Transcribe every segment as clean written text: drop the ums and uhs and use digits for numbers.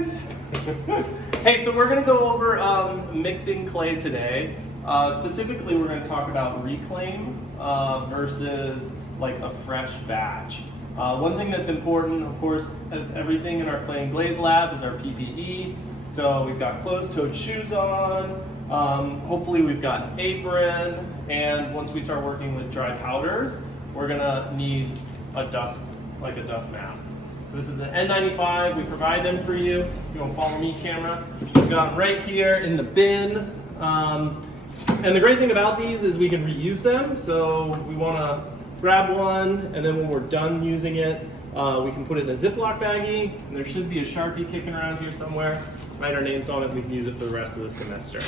students! Hey, so we're going to go over mixing clay today. Specifically, we're going to talk about reclaim versus like a fresh batch. One thing that's important, of course, as everything in our clay and glaze lab is our PPE. So we've got closed-toed shoes on. Hopefully we've got an apron. And once we start working with dry powders, we're going to need a dust mask. So this is an N95. We provide them for you. If you want to follow me, camera. We've got them right here in the bin. And the great thing about these is we can reuse them. So we want to grab one, and then when we're done using it, we can put it in a Ziploc baggie. And there should be a Sharpie kicking around here somewhere. Write our names on it. We can use it for the rest of the semester.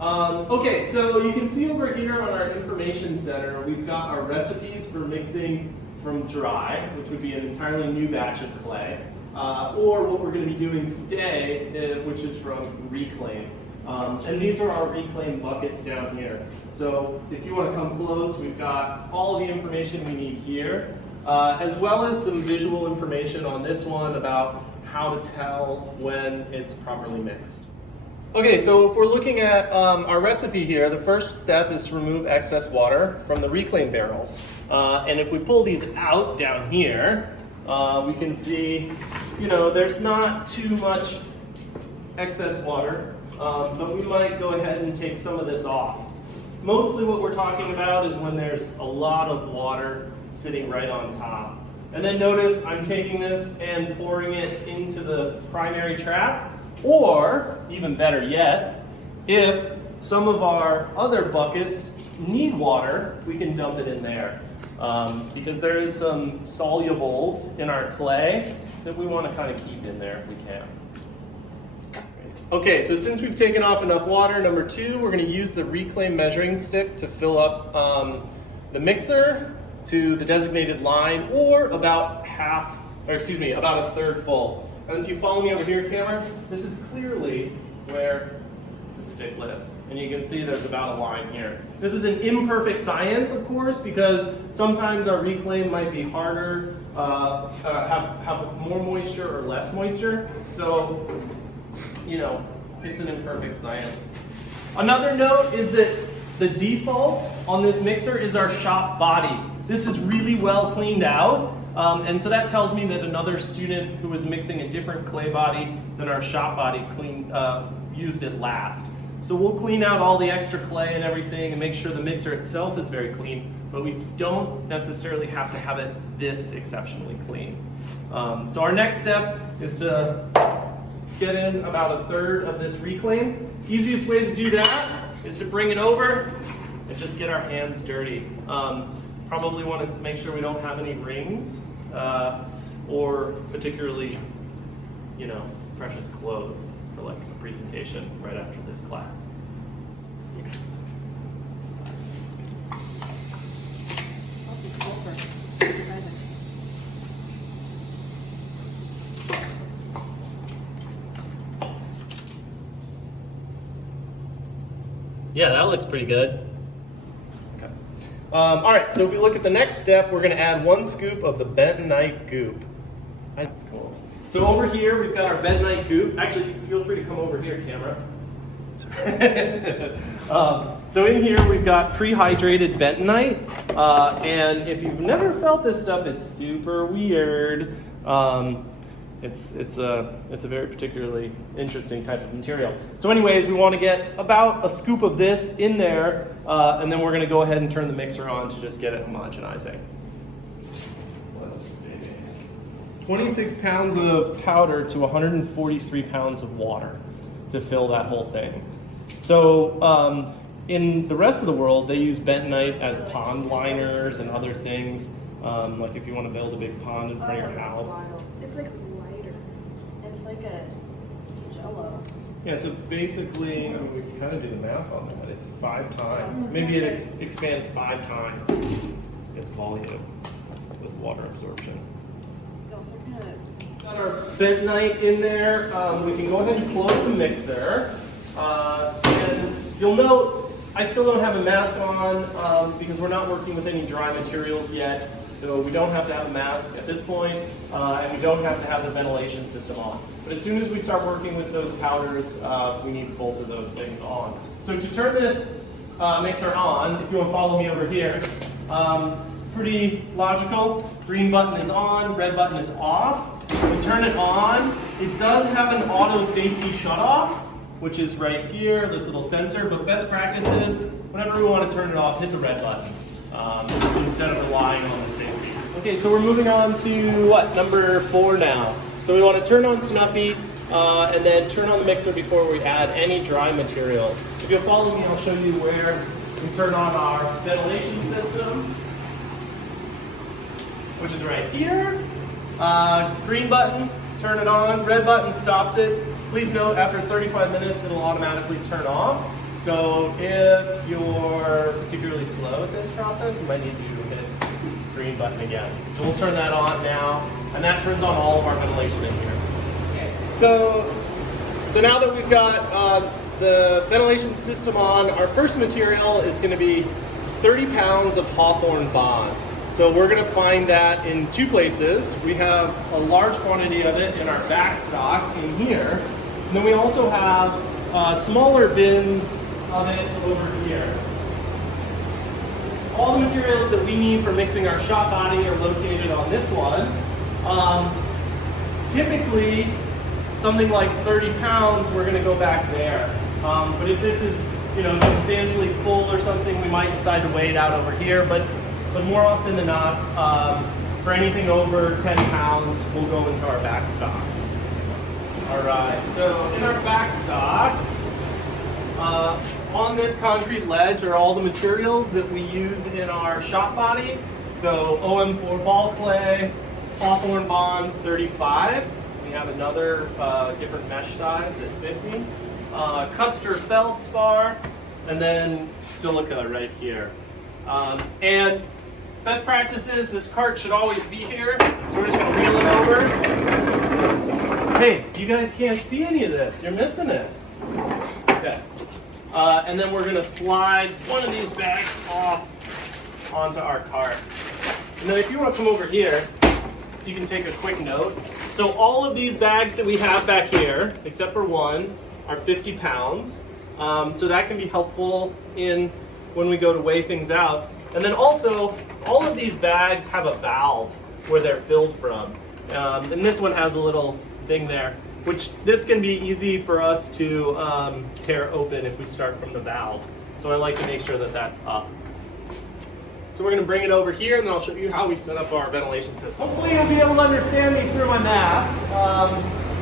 Okay, so you can see over here on our information center, we've got our recipes for mixing from dry, which would be an entirely new batch of clay, or what we're going to be doing today, which is from reclaim. And these are our reclaim buckets down here. So if you want to come close, we've got all of the information we need here, as well as some visual information on this one about how to tell when it's properly mixed. Okay, so if we're looking at our recipe here, the first step is to remove excess water from the reclaim barrels. And if we pull these out down here, we can see, there's not too much excess water, but we might go ahead and take some of this off. Mostly what we're talking about is when there's a lot of water sitting right on top. And then notice I'm taking this and pouring it into the primary trap. Or, even better yet, if some of our other buckets need water, we can dump it in there. Because there is some solubles in our clay that we want to kind of keep in there if we can. Okay, so since we've taken off enough water, number two, we're going to use the reclaim measuring stick to fill up the mixer to the designated line, or about a third full. And if you follow me over here, camera, this is clearly where the stick lives. And you can see there's about a line here. This is an imperfect science, of course, because sometimes our reclaim might be harder, have more moisture or less moisture. So, it's an imperfect science. Another note is that the default on this mixer is our shop body. This is really well cleaned out. And so that tells me that another student who was mixing a different clay body than our shop body used it last. So we'll clean out all the extra clay and everything and make sure the mixer itself is very clean, but we don't necessarily have to have it this exceptionally clean. So our next step is to get in about a third of this reclaim. Easiest way to do that is to bring it over and just get our hands dirty. Probably want to make sure we don't have any rings or particularly, precious clothes for like a presentation right after this class. Smells like sulfur. It's surprising. Yeah, that looks pretty good. All right, so if we look at the next step, we're going to add 1 scoop of the bentonite goop. That's cool. So over here, we've got our bentonite goop. Actually, feel free to come over here, camera. So in here, we've got pre-hydrated bentonite. And if you've never felt this stuff, it's super weird. It's a very particularly interesting type of material. So anyways, we want to get about a scoop of this in there, and then we're going to go ahead and turn the mixer on to just get it homogenizing. Let's see. 26 pounds of powder to 143 pounds of water to fill that whole thing. So in the rest of the world, they use bentonite as pond liners and other things, like if you want to build a big pond in front of your house. Wild. It's like lighter. It's like a Jello. Yeah, so basically, we can kind of do the math on that. It's 5 times. Maybe it expands 5 times its volume with water absorption. You also kind of... Got our bentonite in there. We can go ahead and close the mixer. And you'll note I still don't have a mask on because we're not working with any dry materials yet. So we don't have to have a mask at this point, and we don't have to have the ventilation system on. But as soon as we start working with those powders, we need both of those things on. So to turn this mixer on, if you want to follow me over here, pretty logical. Green button is on, red button is off. We turn it on. It does have an auto safety shut off, which is right here, this little sensor, but best practice is whenever we want to turn it off, hit the red button instead of relying on the safety. Okay, so we're moving on to what, number 4 now. So we want to turn on Snuffy and then turn on the mixer before we add any dry materials. If you'll follow me, I'll show you where we turn on our ventilation system, which is right here. Green button, turn it on. Red button stops it. Please note, after 35 minutes, it'll automatically turn off. So if you're particularly slow at this process, you might need to hit green button again. So we'll turn that on now, and that turns on all of our ventilation in here. Okay. So now that we've got the ventilation system on, our first material is going to be 30 pounds of Hawthorne Bond. So we're going to find that in 2 places. We have a large quantity of it in our back stock in here. And then we also have smaller bins of it over here. All the materials that we need for mixing our shot body are located on this one. Typically, something like 30 pounds, we're going to go back there. But if this is, substantially full or something, we might decide to weigh it out over here. But more often than not, for anything over 10 pounds, we'll go into our back stock. All right, so in our back stock, on this concrete ledge are all the materials that we use in our shot body. So OM4 ball clay, Hawthorne Bond 35. We have another different mesh size that's 50. Custer feldspar, and then silica right here. And best practices, this cart should always be here. So we're just going to wheel it over. Hey, you guys can't see any of this. You're missing it. Okay. And then we're going to slide one of these bags off onto our cart. And then if you want to come over here, you can take a quick note. So all of these bags that we have back here, except for one, are 50 pounds. So that can be helpful when we go to weigh things out. And then also, all of these bags have a valve where they're filled from. And this one has a little thing there, which this can be easy for us to tear open if we start from the valve. So I like to make sure that that's up. So we're going to bring it over here, and then I'll show you how we set up our ventilation system. Hopefully you'll be able to understand me through my mask.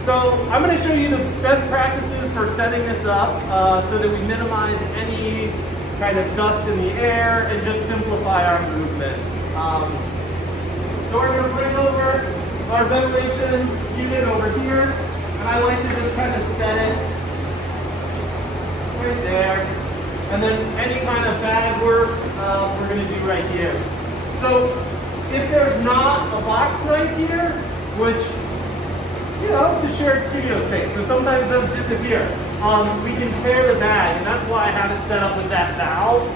So I'm going to show you the best practices for setting this up so that we minimize any kind of dust in the air and just simplify our movements. So we're going to bring over our ventilation unit over here, and I like to just kind of set it right there. And then any kind of bag work we're going to do right here. So if there's not a box right here, which, it's a shared studio space, so sometimes those disappear. We can tear the bag, and that's why I have it set up with that valve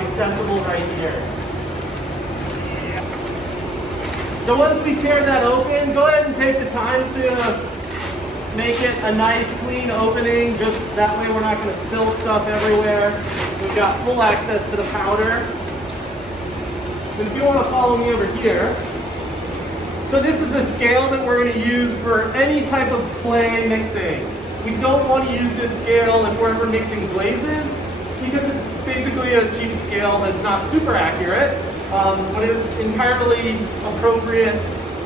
accessible right here. So once we tear that open, go ahead and take the time to make it a nice clean opening, just that way we're not going to spill stuff everywhere. We've got full access to the powder. And if you want to follow me over here, so this is the scale that we're going to use for any type of clay mixing. We don't want to use this scale if we're ever mixing glazes, because it's basically a cheap scale that's not super accurate, but is entirely appropriate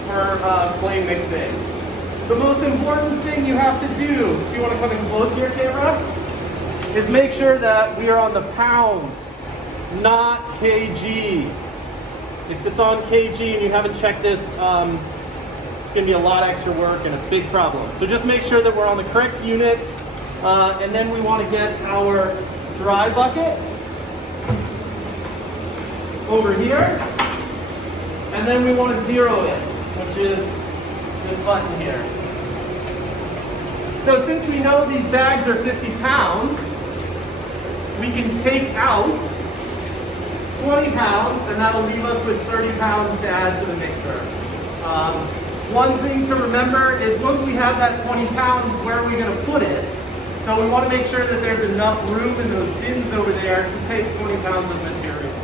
for clay mixing. The most important thing you have to do, if you want to come in close to your camera, is make sure that we are on the pounds, not kg. If it's on kg and you haven't checked this, it's going to be a lot of extra work and a big problem. So just make sure that we're on the correct units, and then we want to get our dry bucket over here, and then we want to zero it, which is this button here. So since we know these bags are 50 pounds, we can take out 20 pounds, and that'll leave us with 30 pounds to add to the mixer. One thing to remember is once we have that 20 pounds, where are we going to put it? So we want to make sure that there's enough room in those bins over there to take 20 pounds of material.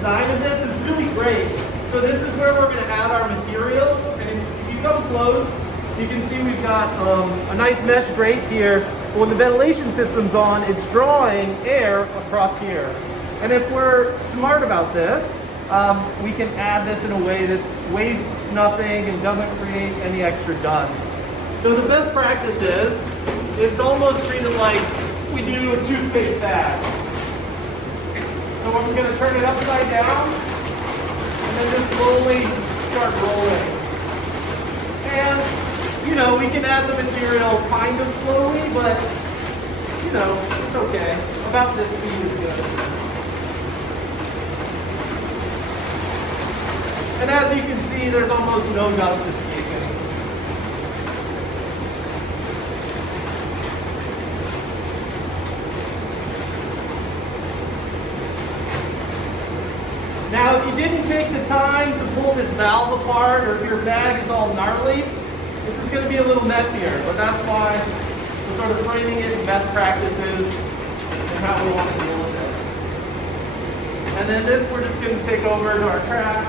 Design of this is really great. So this is where we're going to add our materials. And if you come close, you can see we've got a nice mesh grate here. But when the ventilation system's on, it's drawing air across here. And if we're smart about this, we can add this in a way that wastes nothing and doesn't create any extra dust. So the best practice is to almost treat it like we do a toothpaste bag. So we're going to turn it upside down and then just slowly start rolling. And, you know, we can add the material kind of slowly, but, you know, it's okay. About this speed is good. And as you can see, there's almost no dust escaping. Now, if you didn't take the time to pull this valve apart, or if your bag is all gnarly, this is going to be a little messier, but that's why we're sort of framing it in best practices and how we want to deal with it. And then this, we're just going to take over to our track.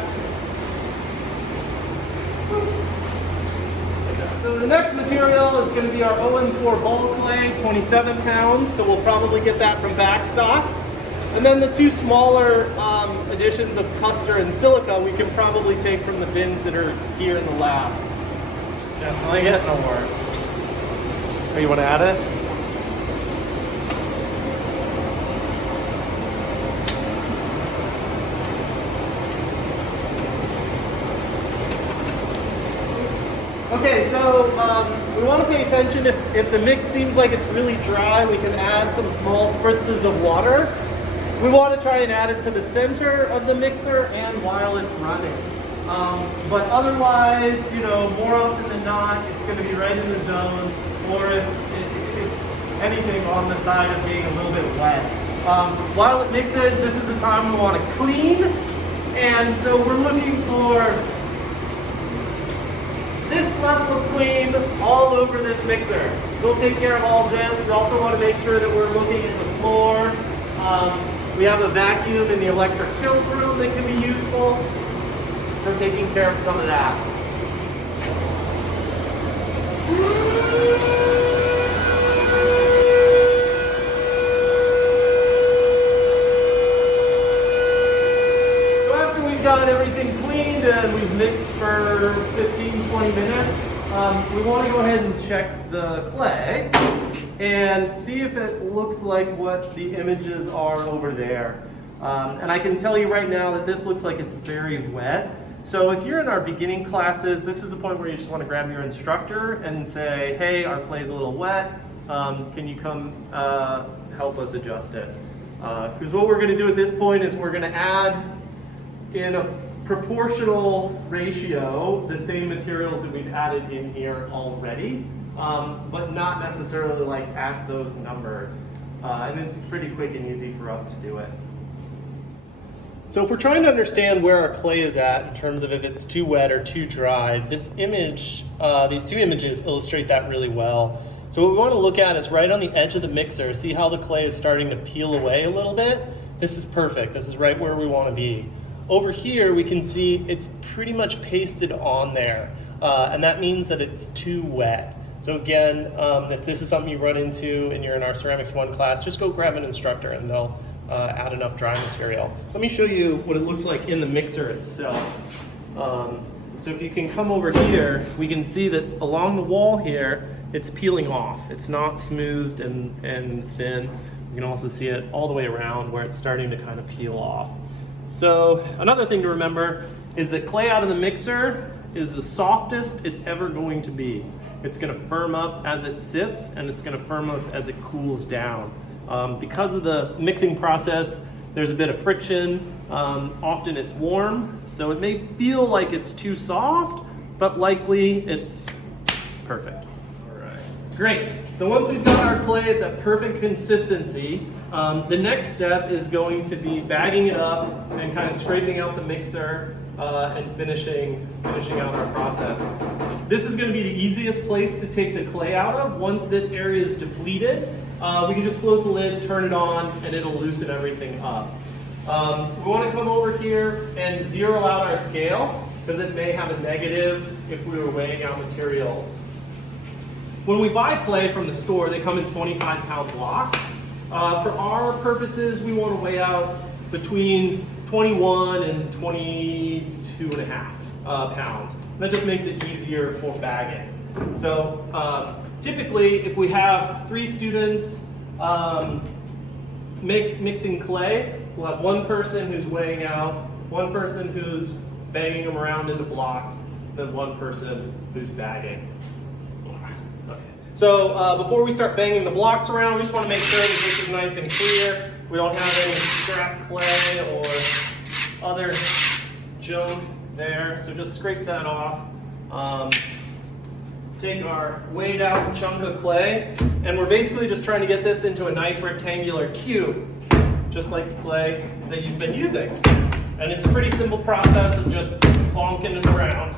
So the next material is going to be our OM4 bulk clay, 27 pounds, so we'll probably get that from backstock. And then the two smaller additions of Custer and silica we can probably take from the bins that are here in the lab. Definitely getting to work. Oh, you want to add it? Okay, so we want to pay attention if the mix seems like it's really dry, we can add some small spritzes of water. We want to try and add it to the center of the mixer and while it's running. But otherwise, you know, more often than not, it's going to be right in the zone, or if anything, on the side of being a little bit wet. While it mixes, this is the time we want to clean, and so we're looking for this level of clean all over this mixer. We'll take care of all this. We also want to make sure that we're looking at the floor. We have a vacuum in the electric filter room that can be useful for taking care of some of that. So after we've got everything cleaned and we've mixed for 15-20 minutes, we want to go ahead and check the clay and see if it looks like what the images are over there. And I can tell you right now that this looks like it's very wet. So if you're in our beginning classes, this is the point where you just want to grab your instructor and say, hey, our clay's a little wet. Can you come help us adjust it? Because what we're going to do at this point is we're going to add in a proportional ratio the same materials that we've added in here already. But not necessarily like at those numbers. And it's pretty quick and easy for us to do it. So if we're trying to understand where our clay is at in terms of if it's too wet or too dry, this image, these two images illustrate that really well. So what we want to look at is right on the edge of the mixer, see how the clay is starting to peel away a little bit? This is perfect. This is right where we want to be. Over here, we can see it's pretty much pasted on there. And that means that it's too wet. So again, if this is something you run into and you're in our Ceramics 1 class, just go grab an instructor and they'll add enough dry material. Let me show you what it looks like in the mixer itself. So if you can come over here, we can see that along the wall here, it's peeling off. It's not smoothed and thin. You can also see it all the way around where it's starting to kind of peel off. So another thing to remember is that clay out of the mixer is the softest it's ever going to be. It's going to firm up as it sits, and it's going to firm up as it cools down. Because of the mixing process, there's a bit of friction. Often it's warm, so it may feel like it's too soft, but likely it's perfect. All right, great. So once we've got our clay at that perfect consistency, the next step is going to be bagging it up and kind of scraping out the mixer and finishing out our process. This is going to be the easiest place to take the clay out of. Once this area is depleted, we can just close the lid, turn it on, and it'll loosen everything up. We want to come over here and zero out our scale because it may have a negative if we were weighing out materials. When we buy clay from the store, they come in 25-pound blocks. For our purposes, we want to weigh out between 21 and 22.5 pounds. That just makes it easier for bagging. So typically, if we have 3 students mixing clay, we'll have one person who's weighing out, one person who's banging them around into blocks, then one person who's bagging. Okay. So before we start banging the blocks around, we just want to make sure that this is nice and clear. We don't have any scrap clay or other junk there, so just scrape that off. Take our weighed out chunk of clay, and we're basically just trying to get this into a nice rectangular cube, just like the clay that you've been using. And it's a pretty simple process of just bonking it around.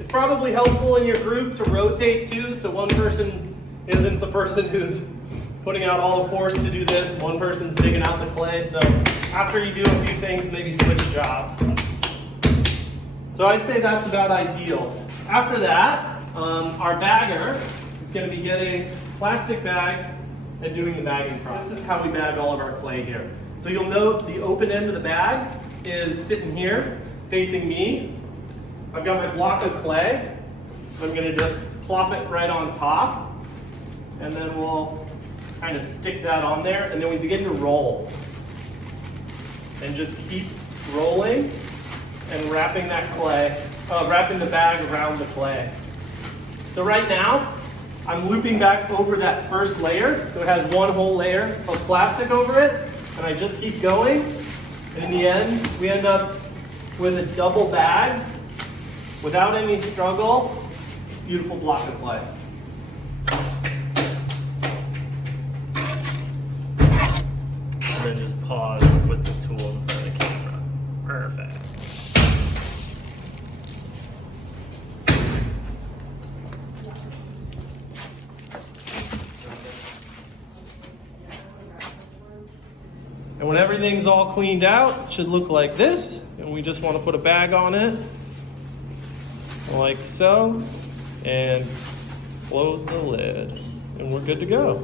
It's probably helpful in your group to rotate too, so one person isn't the person who's putting out all the force to do this, one person's digging out the clay, so after you do a few things, maybe switch jobs. So I'd say that's about ideal. After that, our bagger is going to be getting plastic bags and doing the bagging process. This is how we bag all of our clay here. So you'll note the open end of the bag is sitting here, facing me. I've got my block of clay. I'm going to just plop it right on top, and then we'll kind of stick that on there, and then we begin to roll. And just keep rolling and wrapping that clay, wrapping the bag around the clay. So right now, I'm looping back over that first layer, so it has one whole layer of plastic over it, and I just keep going, and in the end, we end up with a double bag, without any struggle, beautiful block of clay. And then just pause with the tool in front of the camera. Perfect. And when everything's all cleaned out, it should look like this. And we just want to put a bag on it, like so, and close the lid. And we're good to go.